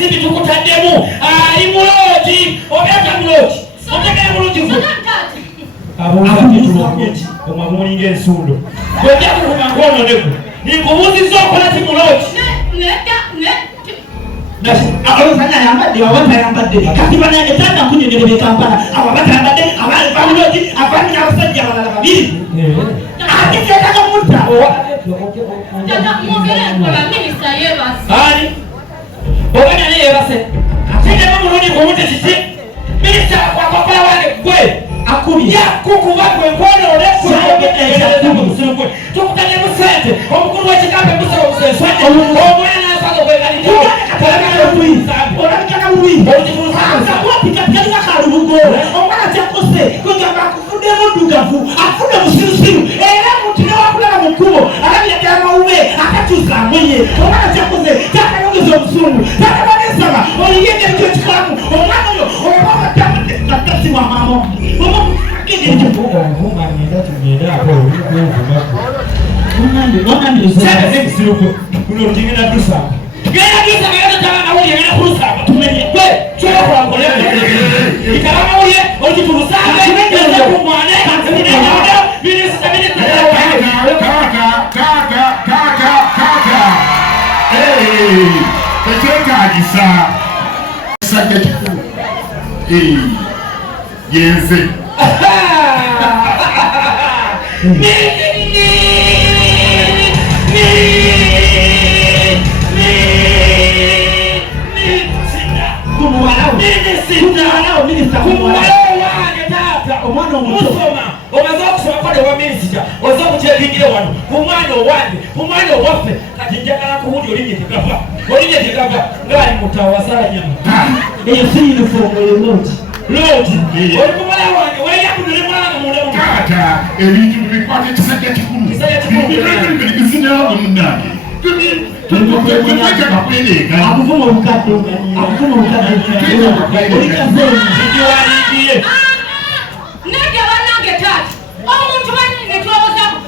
Sibi tukutaddemu imuloti obeka muloti otegera muloti fu abuloti omwamulinga ensundo gwejja kukuma ngono neku nikubuuzizza okola ti muloti akolosanya yambadde abatayambadde kati banetanga kunyonyerera Kampala abo batayambadde abamuloti abami n'abasajja abalala babiri ategeetanga mutta Ogana ne yebase atenda muloni komuti kiti minister kwa wale gwe akubye kukuba kwe nkono olekuwa tukutanye musente omukulu w'ekigambo musoro musenswate omwana asaga kwe kali olabikaka bubi olipikatikali kalubugo omwana kyakose kwegamba akufuddemu ddugavu afudde musirusiru era muti newakulaba mu kkubo alabira ddala mawube akakyusa amwenye omwana kyakose kyakayongeza obusungu takabanesaba oliyenge ekyo ekikolamu omwana oyo olabatamutatasiwa mamo Yenze omwana omusoma omaze okusoma kode wa minisita oza okukyekingire wano omwana owande omwana owaffe kati njagala kuwuli olinye tegava ngaali mutawasanyama eyo si uniform eloti olikumala wange weyakudule mwana mulemu kata ebintu bikwata ekisajja kikulu bizinao munange akuvuma obukadde olikazeekiwaliikiye nenge banange taata omuntu banini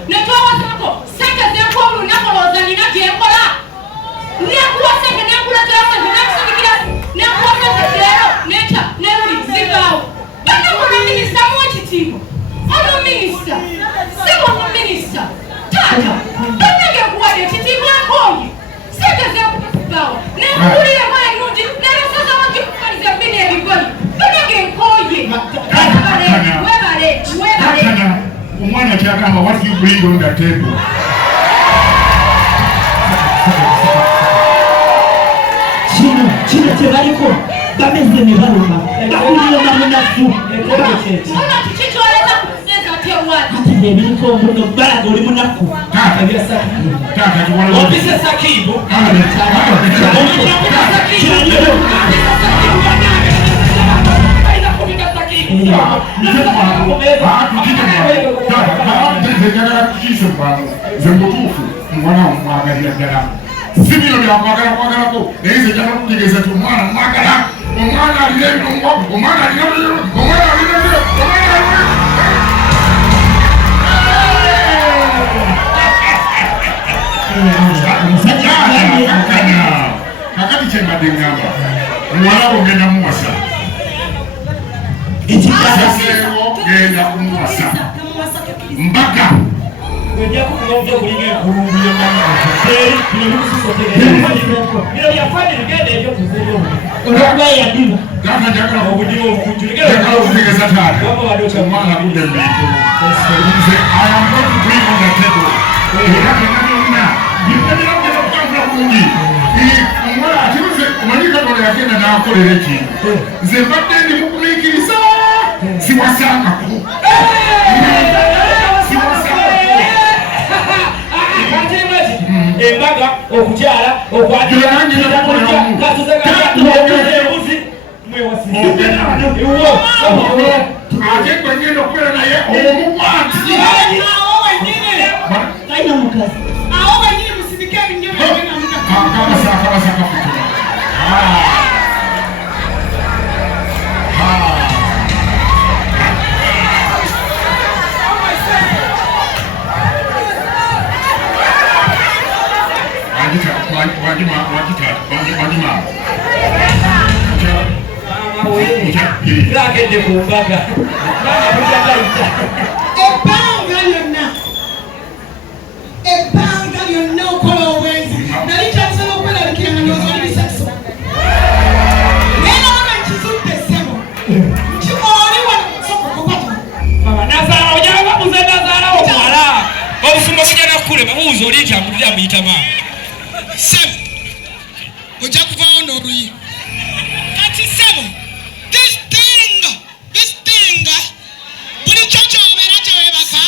netwawozako sente zenkomu nakolooza nina gyenkola nekuwa sente nenkuletera sente nekusindikira nekuwa sente leero neta neruli zigaawo banakona minisita muwekitiibwa ono minisita siwa mu minisita taata banange nkuwadde ekitiibwa nkonye sente zenkutazigaawo nenkulire mwaenungi neresaza bagikukaliza bina ebigoyi banange nkoye umwana kyagamba what you bring on the table kino kyebaliko bameze ne baluma bakulira bamunafu ati ebiriko mbuno balaga oli munaku opise sakibu zembutuufu mwana omwagalira ddala si bino byakwagalako naye nze njagala okutegeeza ti omwana mwagala omwana alina ebirungo omwana alina kakati kyembadde ngamba muwala wo genda muwasa ekiseewo genda kumuwasa mbaga Kwenye kukulovya kulinga kurungu ya mama Keri, kulimusi sotegele Milo ya fani nigende hivyo kuzilu Urugwa ya dina Gana jakala Wabudiwa ukujuligele Jakala kutegeza tata Wama wadocha mwana kude mbito I am going to bring on the table Yake nani una Yukadila mkeza kukamula kungi Mwala atimuze umanyika kone yakena na akole reki Nze mbate ni mukumikirisa Siwasanga ku Embaga okukyala okwatira katuzegaebuzi mwewasiwo ate kwengenda okubeera naye omukwati talina mukazi awo wenyini musibike ebinyoma kabasa kafutula Wajima Lake de kumbaga. Ebanga yonna okola obwenzi nali kyasobola okwerabikira nga ndowooza oli bisaso naye naona nkizudde ssebo oli wasokokokwata Mama Nazaala ojja babuze Nazaala omuwala obufumbo bujja nakkule babuuza oli nti amulira amuyita maama ssebo ojja kuvaawo n'oluyi kati ssebo this thing bulijjo kyobeera kyewebaka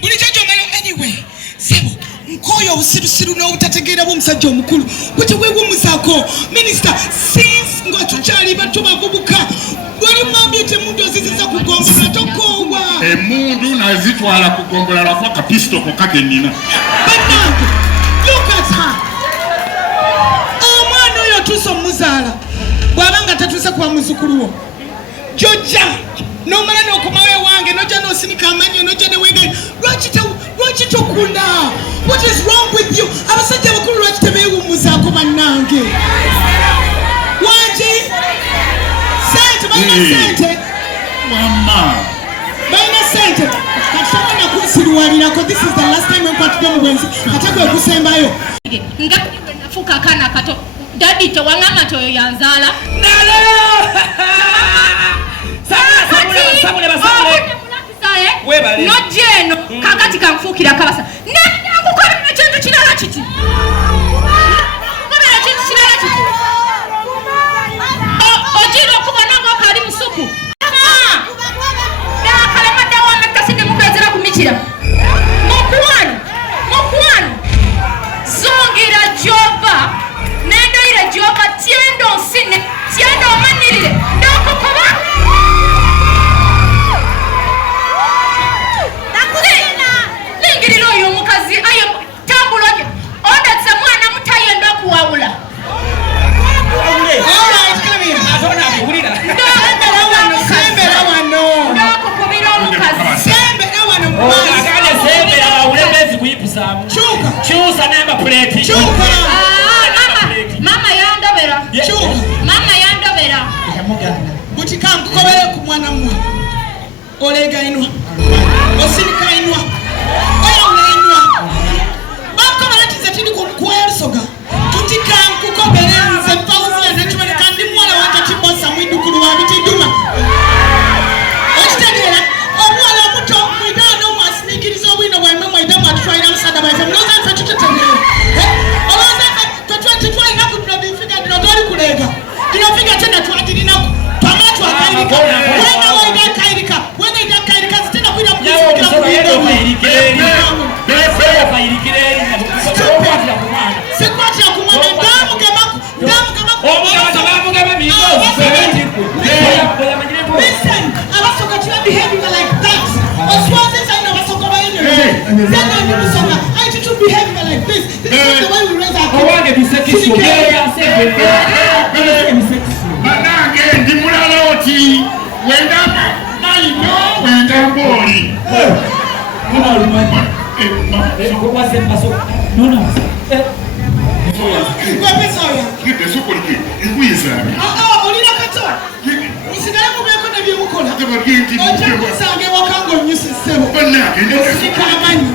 bulijjo gyomala anyway ssebo nkooyo obusirusiru n'obutategeera bw'omusajja omukulu bwe tebwewumuzaako minisita since nga tukyali bato bavubuka wali mwambye temundu oziziza kugombola tokoowa emundu nazitwala kugombola lwafu akapisto kokka kennina bannange lukata omwana oyo otuuse omuzaala bw'aba nga tatuuse kuba muzukulu wo jojja n'omala n'okomawo ewange nojja n'osinika amanyo nojja neweegayo lwaki tokula what is wrong with you abasajja abakulu lwaki tebeewummuzaako bannange wangi sente balina sente mama balina sente kati togenda kunsiruwalirako this is the last time enkwatudde mu bwenzi ate gwe gusembayo nga nafuuka akaana kato dadi tewaŋŋamba nti oyo yanzaala nojja eno kakati kanfuukira kabasa nakukobera kintu kirala kiti kobera kintu kirala kiti ogira okubona ngaokali musuku nakalemaddewo amattasinde mukwezera kumikira mukwano zongera gyova nendoire gyova tyendo nsine tyendo omanirire ndokukuba lingirira oyo omukazi aye tambuloge ondetse mwana mutayenda okuwawula ndokukubira omukazi mama yandobera buti kankukobere ku mwana mmwe olegainwa osirikainwa oyawulainwa bakobera tize tiri kuwaya lusoga tuti kankukobere nze fauziya nakiboneka ndi muwala wanje kibosa mwidukulu wa bitiduma okitegeera omuwala omuto mwidano mwasinikiriza obwino bwaime mwaida mwatutwalira musaada baife mulooza nfe tutetegeera olowooza tetwalina kutuno bifiga dino toli kulega dino figa tena twatirinaku twamatwakairika wena waida kairika wena ida kairika zitenda kuida kuisikira sikwatira kumwana ndamugemaku listen abasoka kiba behaving like that oswaziza ino abasoka bayinero zena nimusoka aiti to behaving like this is the way we raise our banange ndi mulala oti wenda naino wenda mboli olina katoa musigale mubeeko nebyemukola ojakusange wakango onyusisebo osika amanyi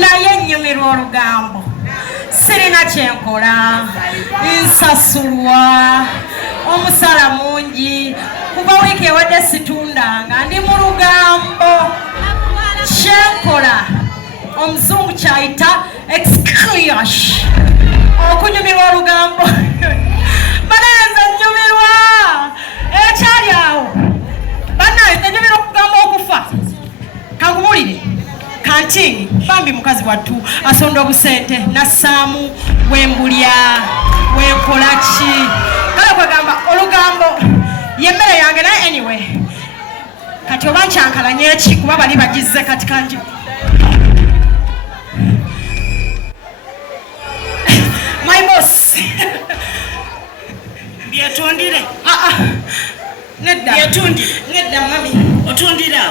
naye nnyumirwa olugambo sirina kyenkola nsasulwa omusala mungi kuba wiiki ewadde situndanga ndi mu lugambo kyenkola omuzungu kyayita exclush okunyumirwa olugambo bananze nnyumirwa ekyali awo bananze nnyumirwa okugamba okufa kankubulire kantini bambi mukazi wattu asonda obusente nassaamu wembulya wenkola ki kale kwegamba olugambo yemmere yange naye anyway kati oba nkyankalanye eki kuba bali bagize kati kanji my boss byetondire Nedda. Yetundira. Nedda mami. Otundira.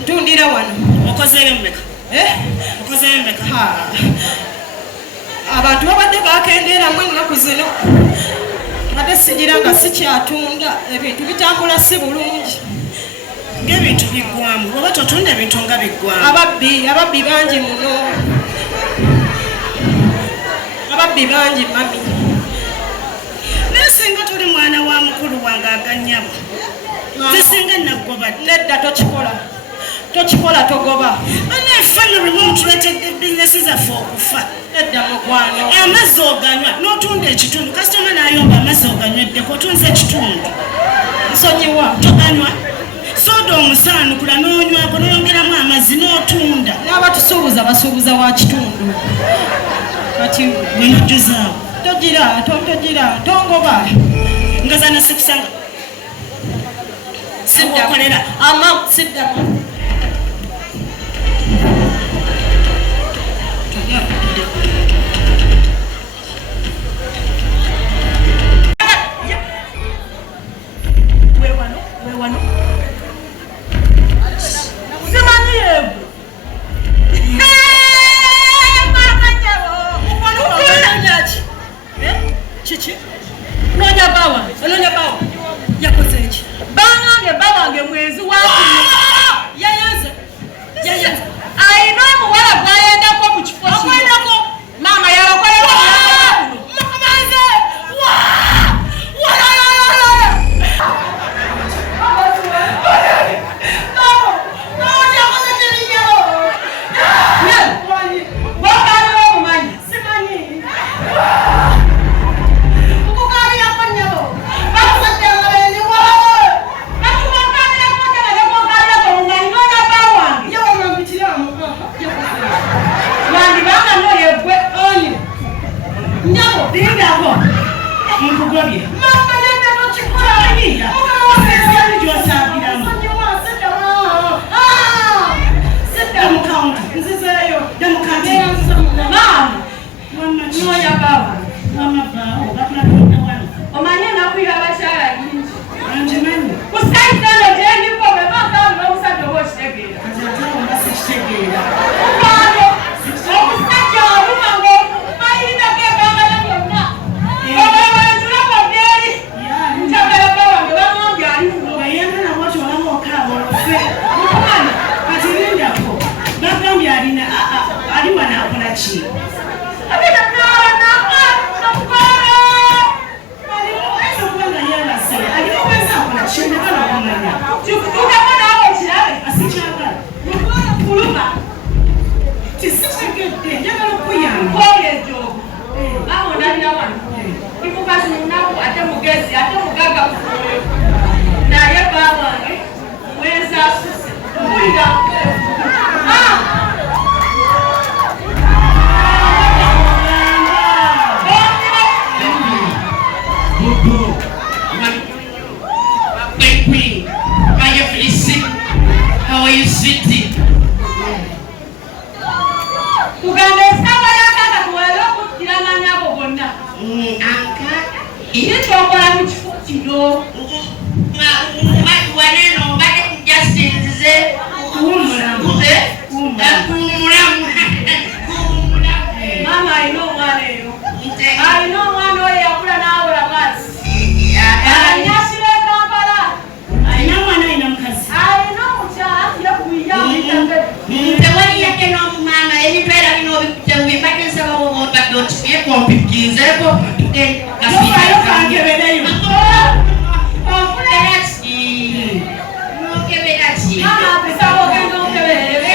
Ntundira wano. Okozeyo mmeka? Okozeyo mmeka? Abantu babadde bakendeeramu ennaku zino. Ate sigira nga sikyatunda ebintu bitambula si bulungi. Ng'ebintu biggwamu. Oba totunda ebintu nga biggwamu. Ababbi bangi muno. Ababbi bangi mami. Naye singa tuli mwana wa mukulu wange agannyabo. Zisinga nagoba. Nedda tokola togoba. Bana effanga lumu tuleetedde bizinesi zaffe okufa. Nedda mukwano. Amazzi oganywa n'otunda ekitundu. Kasitoma n'ayomba amazzi oganyweddeko otunze ekitundu. Nsonyiwa. Toganywa. Soda omusaanukula n'onywako n'oyongeramu amazzi n'otunda. N'abatusuubuza basuubuza wa kitundu. Kati bwenojjuzaawo. Togira, tongoba. Ngazana sikusanga. Siwakolera. Sidda. Wewano. Chichi. Nonya bawa. Yakoze iki? Bange mwezi wa Yayenze. ayina omuwala gwayendako mu kifo Akwendako. Mama yabakolera Mamaze. omanye nakuira abakyala bingi kusaitano gyendiko bebagamba omusajja oba okitegeera omusajja aluma ngaomayirinako ebbanga lyo lyonna owewenjulako byeri njagala bawange bamambye ate mugezi ate mugaga naye bawange mwezi asuse mpulira How are you sitting? kugamba esamba yakaka tuwere okukkirana nyabo bonna kitwokola mu kifo kino waneno mbadde kujasinzize kuwumulamu mama alina omwana eyo alina omwana oyo yakula n'awola maazi anyasira ekampala alina omwana alina mukazi alina omukyala yakubiya tewali yake n'omumama ebintu era bino obikutewe mbadde nsaba obadde otuye kompikinzeko kankebeleyo mama akusaba ogenda onkebelere